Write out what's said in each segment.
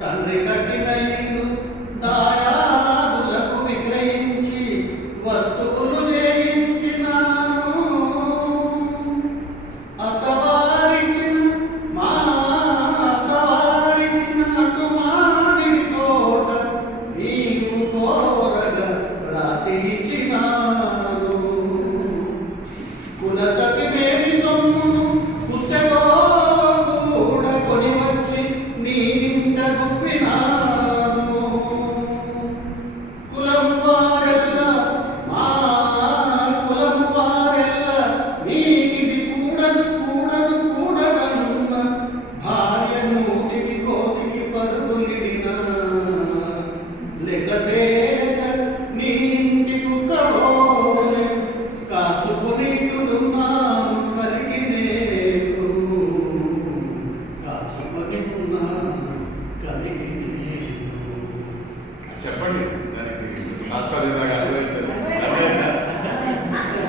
తండ్రి కట్టిన ఇల్లు దాయాదులకు విక్రయించి వస్తువులు చేయించినాను. మా అత్తవారిచ్చినట్టు మామిడి తోట నీవు కోరగా రాసి ఇచ్చినాను. కులసతి మేమి సొమ్మును పుస్తకో కూడా కొని వచ్చి నీ ఇంట గుప్పినాను. కులము వారెల్ల మా కులము వారెల్ల నీకిది కూడదు కూడదు కూడదన్న భార్య నూతికి కోతికి పరుగులిడిన లెక్కసేక నీ ఇంటి కుక్కవోలే కాచుకుని తుడున్నాను కలిగి నేను. కాచుకుని ఉన్నాను కలిగి నేను. చెప్పండి దానికి తాత్పర్యం నాకు అర్థమైంది.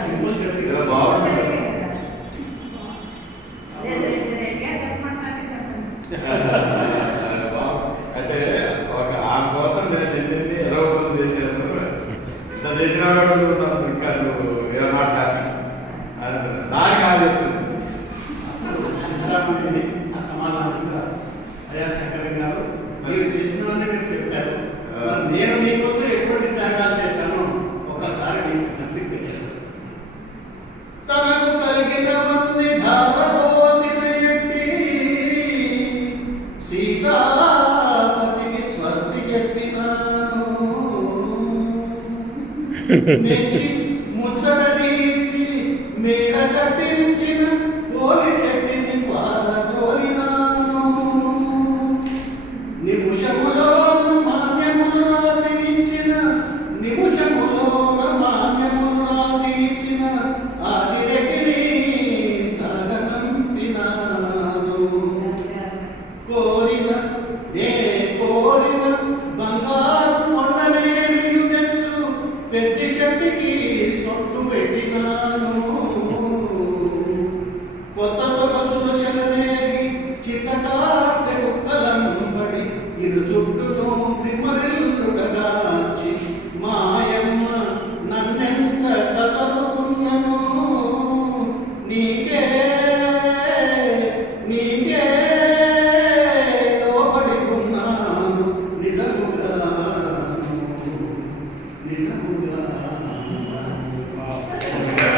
సింపుల్ చెప్పి ఏదో బాగుంటుంది. అంటే ఒక ఆమె కోసం నేను చెప్పింది ఏదో పనులు చేశాను, ఇంత చేసినా కూడా ఉన్నాను, ఇంకా నువ్వు యూఆర్ నాట్ హ్యాపీ అని దానికి ఆమె చెప్తుంది. చింతామణి సమాధానంగా అయ్యా శంకరం గారు మీరు చేసినవన్నీ మీరు చెప్పారు. నేను మీకోసం ఎటువంటి త్యాగాలు చేశానో ఒకసారి మీకు జ్ఞప్తికి తెచ్చాను. తనకు కలిగినవన్నీ ధారపోసిన ఎట్టి సీతాపతికి స్వస్తి చెప్పినాను. మెచ్చి ముచ్చట తీర్చి మేడ కట్టించిన పోలి శక్తిని పారజోలినాను. నిముషములోన మాన్యములు రాసి ఇచ్చిన ఆదిరెడ్డిని సాగనంపినాను. కోరిన బంగారు కొండనేరియు తెచ్చు పెద్ద శక్తికి సొట్టు పెట్టినాను. కొత్త సొగసుల